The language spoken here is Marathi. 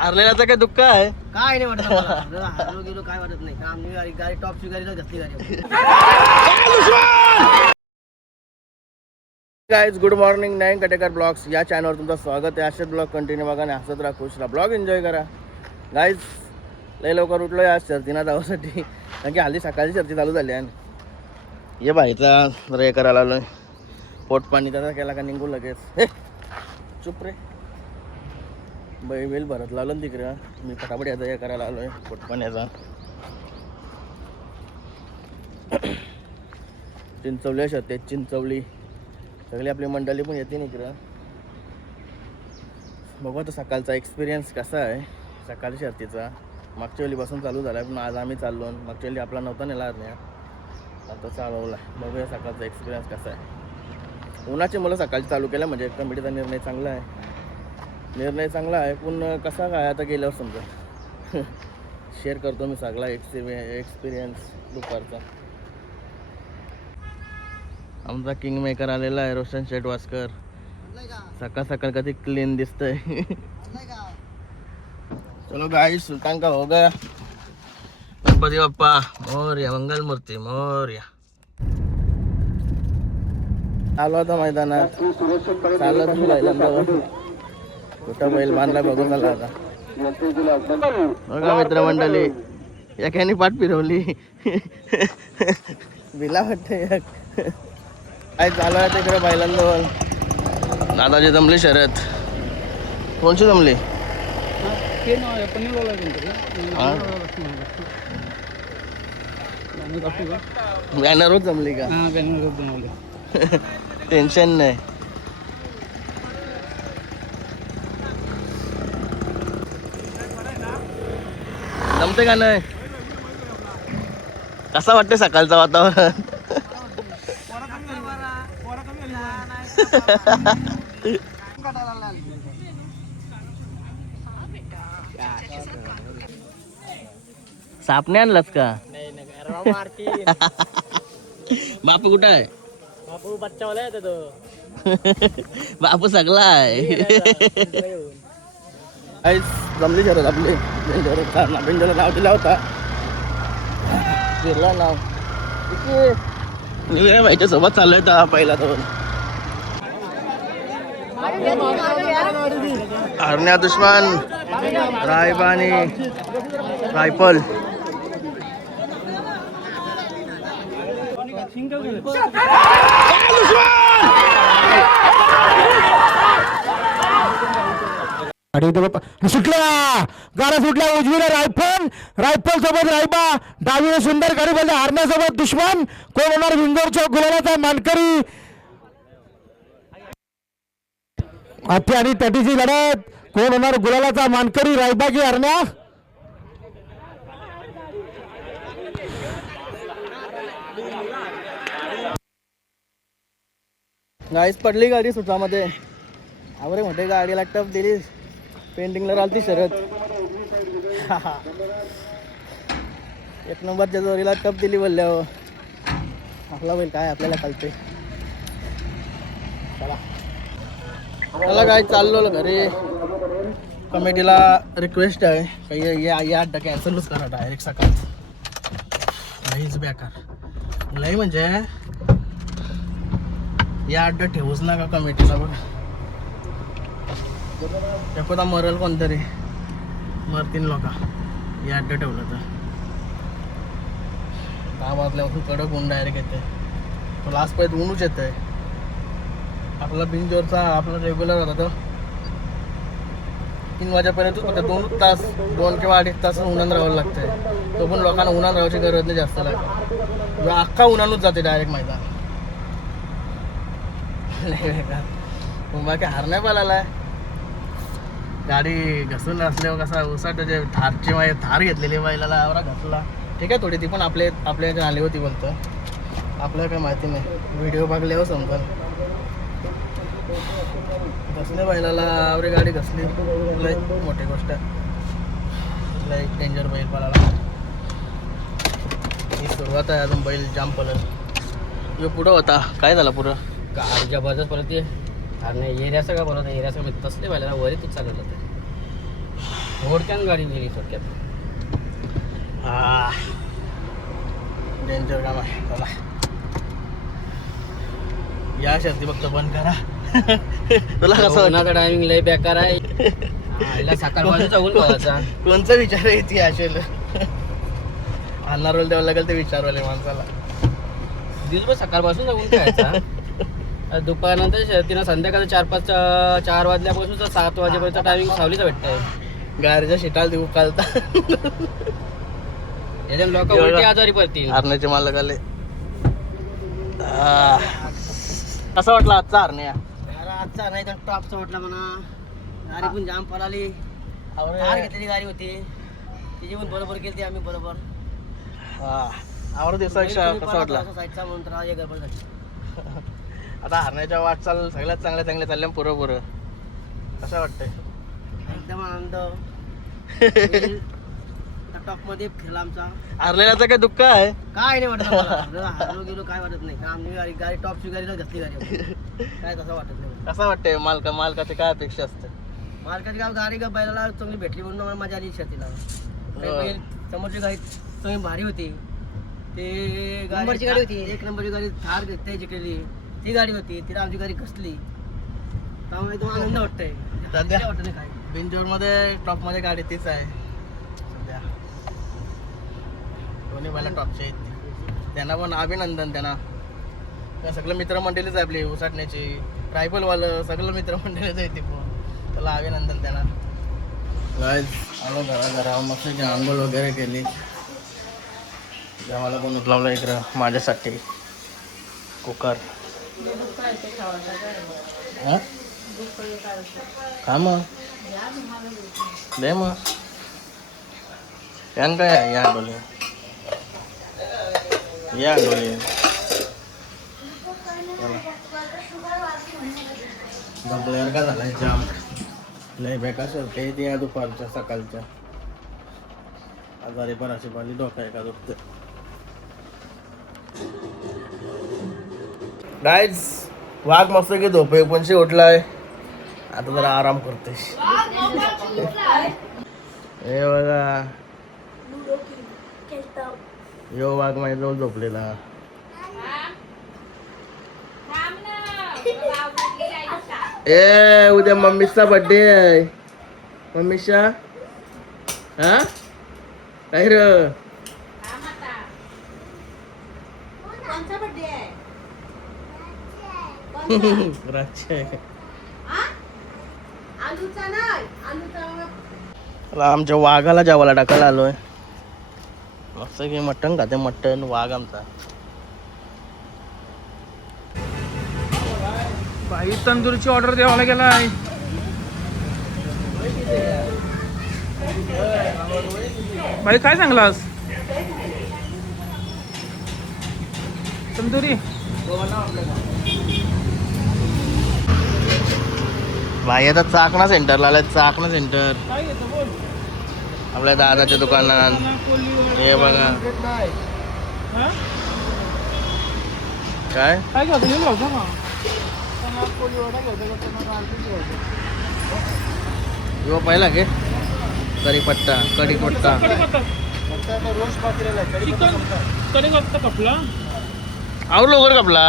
हारलेल्याचं काय दुःख आहे? काय नाही वाटत मला. हारलो गेलो काय वाटत नाही. आम्ही गाडी टॉपची गाडी घातली गाडी. Guys good morning. Nayan Katekar blogs या चॅनलवर तुमचं स्वागत आहे. असेच ब्लॉग कंटिन्यू बघा आणि हसत राहा, खुश राहा, ब्लॉग एन्जॉय करा. गाईज लय लवकर उठलो आज शर्तीना जाण्यासाठी, कारण की हल्ली सकाळची शर्ती चालू झाली आहे. ये बाईचा जरा हे करायला आलोय, पोट पाणी त्याचा केला का निघू लगेच. हे चुप रे, बैल भरत लावलं ना तिकडे. मी फटाफट याचा हे करायला आलोय पोट पाण्याचा. चिंचवली शर्ती, चिंचवली सगळी आपली मंडळी पण येते ना इकडं. बघू आता सकाळचा एक्सपिरियन्स कसा आहे सकाळी शर्तीचा. मागच्या वेळीपासून चालू झाला आहे, पण आज आम्ही चाललो. मागच्या वेळी आपला नव्हता नेला नाही, आता चालवला. बघूया सकाळचा एक्सपिरियन्स कसा आहे. उन्हाची मुलं सकाळची चालू केल्या म्हणजे कमिटीचा निर्णय चांगला आहे. पण कसा काय आता गेल्यावर समजा शेअर करतो मी सगळा एक्सपिरियन्स दुपारचा. आमचा किंग मेकर आलेला आहे, रोशन शेटवास्कर. सकाळ सकाळ कधी क्लीन दिसतंय. चलो गाइस, सुल्तान का हो गया. गणपती बाप्पा मोरया, मंगल मूर्ती मोरया. आलो आता मैदानात, चालत पहिल्यांदा कुठं बैल बांधला बघून आला आता. बघा मित्रमंडळी, एकाने पाठ फिरवली बिला वाटतं. काय चालू आहे तिकडे बैलांजवळ. दादाची जमली शर्यत. कोणची जमली? बॅनरच जमली का? टेन्शन नाही. जमते का नाही? कसं वाटतं सकाळचं वातावरण? साप नाही आणलास का? बापू कुठं आहे? बापू बच्चा वाला आहे तो. बापू सगळा आहे. जमली शरद आपली. बिंजोला नाव दिला होता, फिरला नाव. भाईच्या सोबत चाललोय तर पहिला दोन हरण्या दुश्मन रायबानी रायफल. सुटल्या गाडा सुटल्या. उजवीला रायफल सोबत रायबा, डावीने सुंदर गाडी बोलते. हरण्यासोबत दुश्मन. कोण होणार विंजोरच्या गुलालाचा मानकरी? हाती आणि तटीची लढत. कोण होणार गुलालाचा मानकरी, रायबा की हरण्या? गाईस पडली गाडी सुटामध्ये. आवरे मोठे गाडीला टप दिली. पेंटिंगला रालती शरद. एक नंबरच्या जोरीला टप दिली बोलल्यावर. आपला बैल काय आपल्याला कळते. चला काय चाललो घरी. कमिटीला रिक्वेस्ट आहे काही या अड्डा कॅन्सलच करा डायरेक्ट सकाळ. लईच बेकार लई म्हणजे या अड्डा ठेवूच नका कमिटीला. बघ एखादा मरल कोणतरी, मरतीन लोक या अड्डा ठेवलं तर. 10 वाजल्यापासून कडक ऊन डायरेक्ट येते. तो लास्ट पर्यंत ऊनच येत आहे. आपला बिनजोरचा आपला रेग्युलर होता तो 3 वाजेपर्यंत फक्त 2 तास 2 किंवा 2.5 तास उन्हात राहावं लागतंय. तो पण लोकांना उन्हात राहायची गरज नाही जास्त लागते. अख्खा उन्हानच जाते डायरेक्ट मैदान. बाकी हारण्या पाला गाडी घसून असल्यावर कसा उसाट जे थारची थार घेतलेली बैलाला आवरा घसला. ठीक आहे थोडी ती पण आपल्या आली होती बोलतं. आपल्याला काही माहिती नाही, व्हिडिओ बघल्यावर समजल. घसले बैलाला आवरी गाडी घसली. लय मोठी गोष्ट, लय डेंजर बैल पालाला. ही सुरुवात आहे, अजून बैल जाम पलल. यो पुढं होता काय झालं पुढं? गाडी जबरदस्त परत ये. अरे नाही एरिया सगळं बरोबर. एरिया सगळं तसले व्हायला वरी तूच चालवलं ते. घोडक्यान गाडी दिली थोडक्यात. डेंजर काम आहे. चला या शर्ती फक्त बंद करा. तुला कसं वाटतं? उन्हाचा टायमिंग लय बेकार आहे. हिला सकाळ बाजूचा ऊन बघायचा. कोणचा विचार येते असेल आणणार रोल द्यावं लागेल ते विचारवाले माणसाला. दिवसभर सकाळपासून ऊन खायचा. दुपारनंतर शर्तीनं संध्याकाळी 4 वाजल्यापासून 7 वाजेपर्यंत टायमिंग सावलीचा भेटतंय. गाडीच्या शिटाला देऊ कालता याच्यात लोक उलटी आजारी पडतील. हरण्याचे मालक आले. कसं वाटलं आजचा हरण्या? अरे आजचा नाही तर टॉपचा वाटला म्हणा. गाडी पण जाम पळाली. कार घेतलेली गाडी होती तिची पण बरोबर केली आम्ही बरोबर. आवड दिवसापेक्षा कसा वाटला? साईडचा म्हणून तर एक गडबड झाली. आता हरण्याच्या वाटचाल सगळ्यात चांगल्या चालल्या पुरं कसं वाटतंय? एकदम आनंद. टॉप मध्ये खेळला आमचा. हरलेल्याचं काय दुःख आहे? काय नाही वाटत मला. हारलो गेलो काय वाटत नाही. आम्ही गाडी टॉपची गाडी घातली गाडी काय तसं वाटत नाही. कसं वाटतंय? मालकाची काय अपेक्षा असते? मालकाची गाव गाडी बैलाला चांगली भेटली म्हणून मला मजा आली शर्तीला. समोरची गाडी चांगली भारी होती. ते नंबरची गाडी होती. 1 नंबरची गाडी थार ते जिंकलेली ती गाडी होती. तिला आमची गाडी कसली त्यामुळे तो आनंद वाटतंय. सध्या वाटत नाही काय. बिनजोड मध्ये टॉप मध्ये गाडी तीच आहे सध्या. दोन्ही बैला टॉपचे आहेत. त्यांना पण अभिनंदन. त्यांना सगळं मित्रमंडळीच आहे आपली उसाटण्याची. रायफलवालं सगळं मित्रमंडळीच आहे ते पण. त्याला अभिनंदन त्यांना. आलो घरा मस्त आंघोळ वगैरे केली. जेवायला पण उचलावलं इकडं माझ्यासाठी कुकर. का मग दे मग यान काय आहे? या डोले या डोले जमल्यावर का झालाय जाम लय बेकार सरते ती या दुपारच्या सकाळच्या. आजारी पण अशी पाली डोका एका दुखते. गाईज वाघ मस्त की झोपे पणशी उठलाय. आता जरा आराम करते. हे बघा यो वाघ माझ्या जवळ झोपलेला. ए उद्या मम्मीचा बर्थडे आहे. मम्मीचा हा काय र आमच्या वाघाला जेवायला टाकायला आलोय. मस्त की मटण खाते. मटण वाघ आमचा. भाई तंदूरची ऑर्डर द्यावाला गेलाय. भाई काय सांगलास? तंदुरी भाई आता चाकणा सेंटरला आलाय. चाकणा सेंटर काय घेतो बोल. आपल्या दादाच्या दुकानात. हे बघा काय काय घ्यायचं हे घ्यायचं ना. यो पहिला घे. कढीपत्ता कढीपत्ता चिकन कढीपत्ता कपला. आवर लवकर कपला.